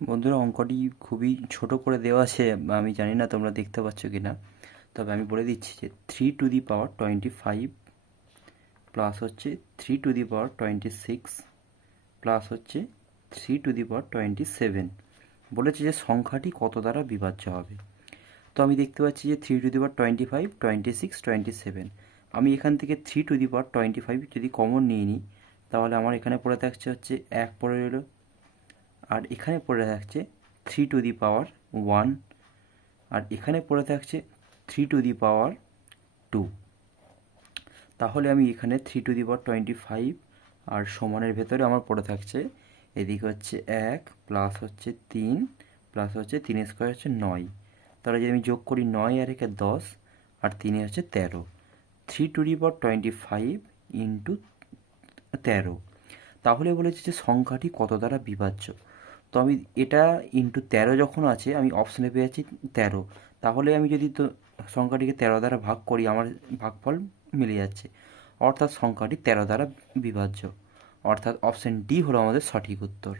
বন্ধুরা, অঙ্কটি খুবই ছোট করে দেওয়া আছে। আমি জানি না তোমরা দেখতে পাচ্ছ কি না, তবে আমি বলে দিচ্ছি যে 3^25 প্লাস হচ্ছে 3^26 প্লাস হচ্ছে 3^27 বলেছে যে সংখ্যাটি কত দ্বারা বিভাজ্য হবে। তো আমি দেখতে পাচ্ছি যে 3^25, 26, 27। আমি এখান থেকে 3^25 যদি কমন নিয়ে নিই, তাহলে আমার এখানে পড়ে থাকছে হচ্ছে 1 পড়ে রইল, আর এখানে পড়ে থাকছে 3^1, আর এখানে পড়ে থাকছে 3^2। তাহলে আমি এখানে 3^25 আর সমানের ভেতরে আমার পড়ে থাকছে, এদিকে হচ্ছে 1 প্লাস হচ্ছে 3 প্লাস হচ্ছে 3 স্কোয়ার হচ্ছে 9। তাহলে যদি আমি যোগ করি 9 আর একে 10 আর 3 হচ্ছে 13। 3^25 ইন্টু 13। তাহলে বলেছে যে সংখ্যাটি কত দ্বারা বিভাজ্য। তো আমি এটা ইন্টু 13 যখন আছে, আমি অপশানে পেয়ে যাচ্ছি 13। তাহলে আমি যদি তো সংখ্যাটিকে 13 দ্বারা ভাগ করি, আমার ভাগফল মিলে যাচ্ছে, অর্থাৎ সংখ্যাটি 13 দ্বারা বিভাজ্য। অর্থাৎ অপশান ডি হলো আমাদের সঠিক উত্তর।